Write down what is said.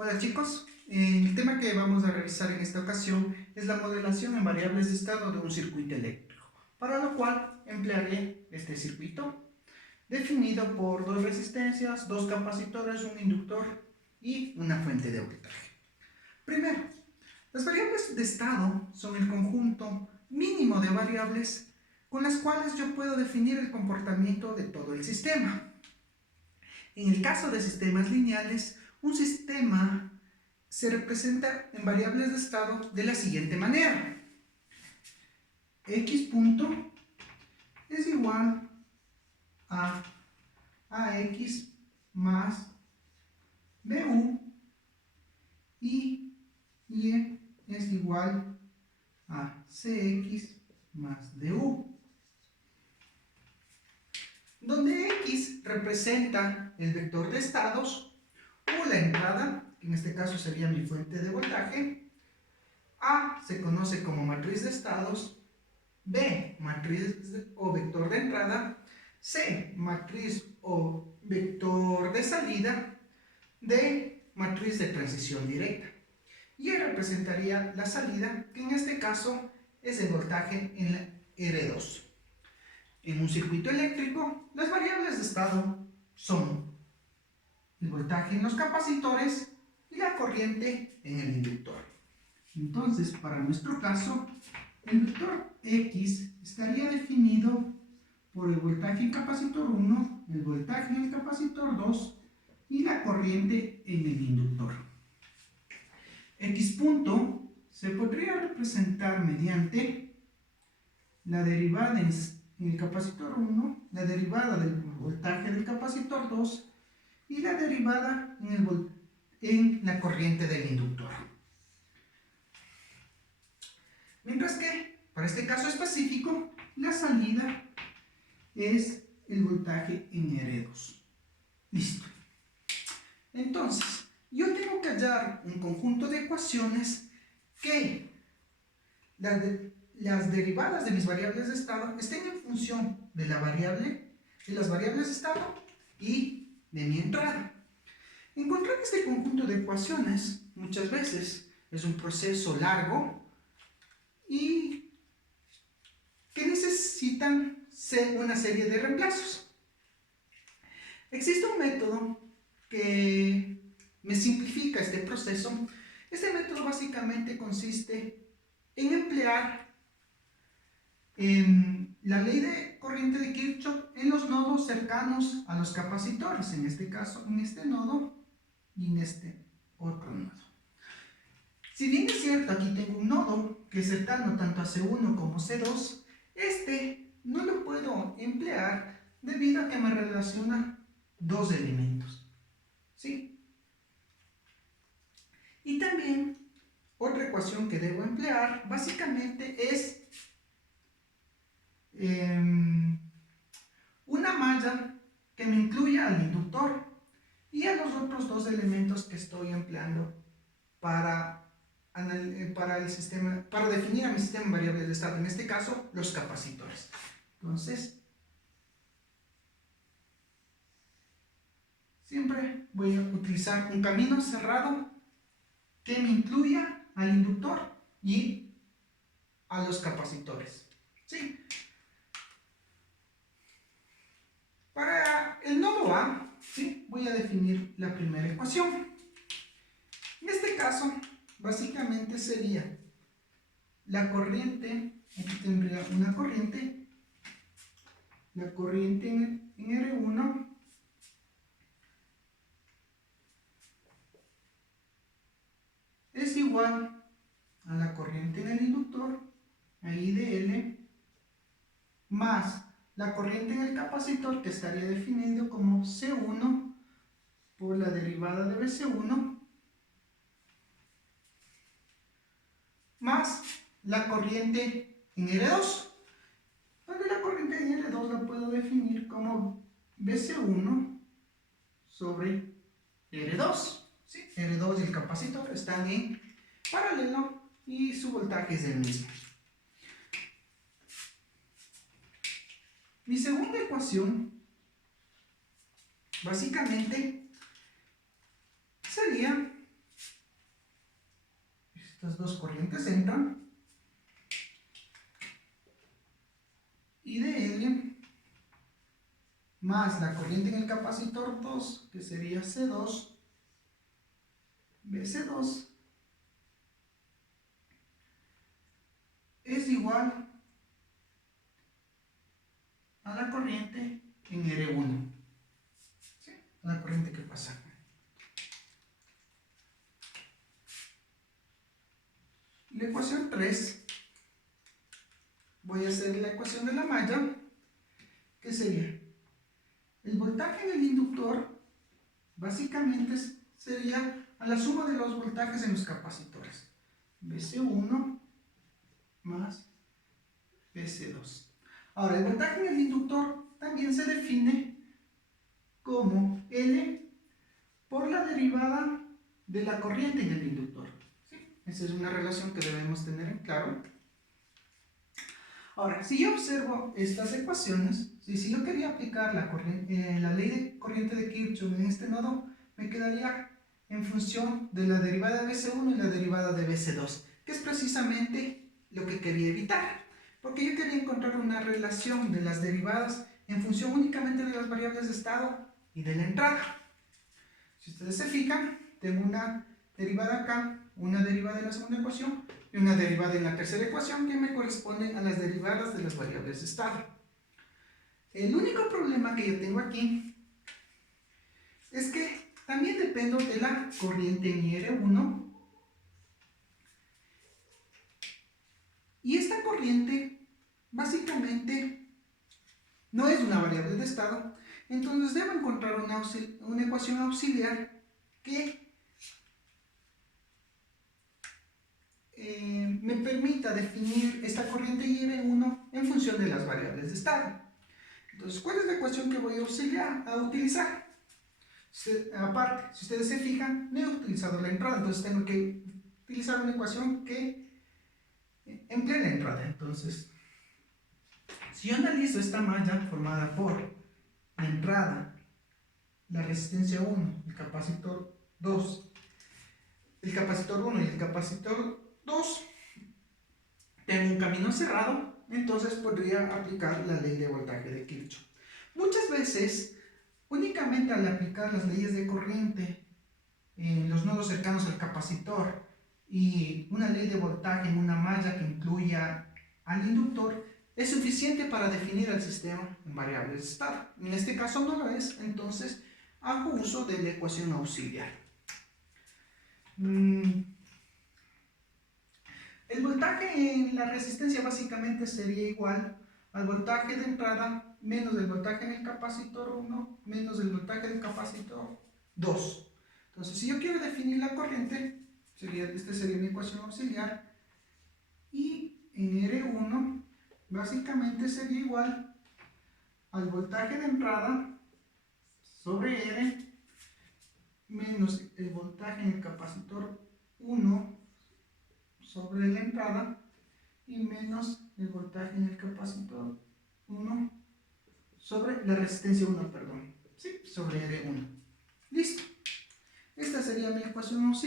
Hola chicos, el tema que vamos a revisar en esta ocasión es la modelación en variables de estado de un circuito eléctrico, para lo cual emplearé este circuito definido por dos resistencias, dos capacitores, un inductor y una fuente de voltaje. Primero, las variables de estado son el conjunto mínimo de variables con las cuales yo puedo definir el comportamiento de todo el sistema. En el caso de sistemas lineales, un sistema se representa en variables de estado de la siguiente manera. X punto es igual a AX más BU y Y es igual a CX más DU, donde X representa el vector de estados o la entrada, que en este caso sería mi fuente de voltaje. A se conoce como matriz de estados, B matriz o vector de entrada, C matriz o vector de salida, D matriz de transición directa. Y representaría la salida, que en este caso es el voltaje en la R2. En un circuito eléctrico, las variables de estado son el voltaje en los capacitores y la corriente en el inductor. Entonces, para nuestro caso, el vector X estaría definido por el voltaje en capacitor 1, el voltaje en el capacitor 2 y la corriente en el inductor. X punto se podría representar mediante la derivada en el capacitor 1, la derivada del voltaje del capacitor 2 y la derivada en la corriente del inductor. Mientras que, para este caso específico, la salida es el voltaje en R2. Listo. Entonces, yo tengo que hallar un conjunto de ecuaciones que las derivadas de mis variables de estado estén en función de las variables de estado y de mi entrada. Encontrar este conjunto de ecuaciones muchas veces es un proceso largo y que necesitan una serie de reemplazos. Existe un método que me simplifica este proceso. Este método básicamente consiste en emplear la ley de corriente de Kirchhoff en los nodos cercanos a los capacitores, en este caso en este nodo y en este otro nodo. Si bien es cierto, aquí tengo un nodo que es cercano tanto a C1 como C2, este no lo puedo emplear debido a que me relaciona dos elementos, ¿sí? Y también otra ecuación que debo emplear básicamente es una malla que me incluya al inductor y a los otros dos elementos que estoy empleando para definir a mi sistema en variables de estado, en este caso los capacitores. Entonces, siempre voy a utilizar un camino cerrado que me incluya al inductor y a los capacitores, ¿sí? Para el nodo A, ¿sí?, voy a definir la primera ecuación. En este caso, básicamente sería la corriente, aquí tendría una corriente, la corriente en R1 es igual a la corriente en el inductor, ahí de L, más la corriente en el capacitor, que estaría definido como C1 por la derivada de BC1, más la corriente en R2, donde la corriente en R2 la puedo definir como BC1 sobre R2. ¿Sí? R2 y el capacitor están en paralelo y su voltaje es el mismo. Mi segunda ecuación básicamente sería Estas dos corrientes entran. Y de L más la corriente en el capacitor 2, que sería C2, BC2, es igual a la corriente en R1, ¿sí? A la corriente que pasa. La ecuación 3, voy a hacer la ecuación de la malla, que sería el voltaje en el inductor, básicamente sería a la suma de los voltajes en los capacitores, BC1 más BC2. Ahora, el voltaje en el inductor también se define como L por la derivada de la corriente en el inductor. ¿Sí? Esa es una relación que debemos tener en claro. Ahora, si yo observo estas ecuaciones, si yo quería aplicar la ley de corriente de Kirchhoff en este nodo, me quedaría en función de la derivada de BC1 y la derivada de BC2, que es precisamente lo que quería evitar, porque yo quería encontrar una relación de las derivadas en función únicamente de las variables de estado y de la entrada. Si ustedes se fijan, tengo una derivada acá, una derivada en la segunda ecuación y una derivada en la tercera ecuación que me corresponden a las derivadas de las variables de estado. El único problema que yo tengo aquí es que también dependo de la corriente en R1, y esta corriente básicamente no es una variable de estado, entonces debo encontrar una ecuación auxiliar que me permita definir esta corriente IR1 en función de las variables de estado. Entonces, ¿cuál es la ecuación que voy a utilizar? Aparte, si ustedes se fijan, no he utilizado la entrada, entonces tengo que utilizar una ecuación que emplee la entrada. Entonces, si yo analizo esta malla formada por la entrada, la resistencia 1, el capacitor 2, el capacitor 1 y el capacitor 2, tengo un camino cerrado, entonces podría aplicar la ley de voltaje de Kirchhoff. Muchas veces, únicamente al aplicar las leyes de corriente en los nodos cercanos al capacitor y una ley de voltaje en una malla que incluya al inductor, es suficiente para definir el sistema en variables de estado. En este caso no lo es, entonces hago uso de la ecuación auxiliar. El voltaje en la resistencia básicamente sería igual al voltaje de entrada menos el voltaje en el capacitor 1 menos el voltaje del capacitor 2. Entonces, si yo quiero definir la corriente, esta sería mi ecuación auxiliar, y en R1 básicamente sería igual al voltaje de entrada sobre R menos el voltaje en el capacitor 1 sobre la entrada y menos el voltaje en el capacitor 1 sobre la resistencia 1, perdón, ¿sí? Sobre R1. Listo. Esta sería mi ecuación auxiliar.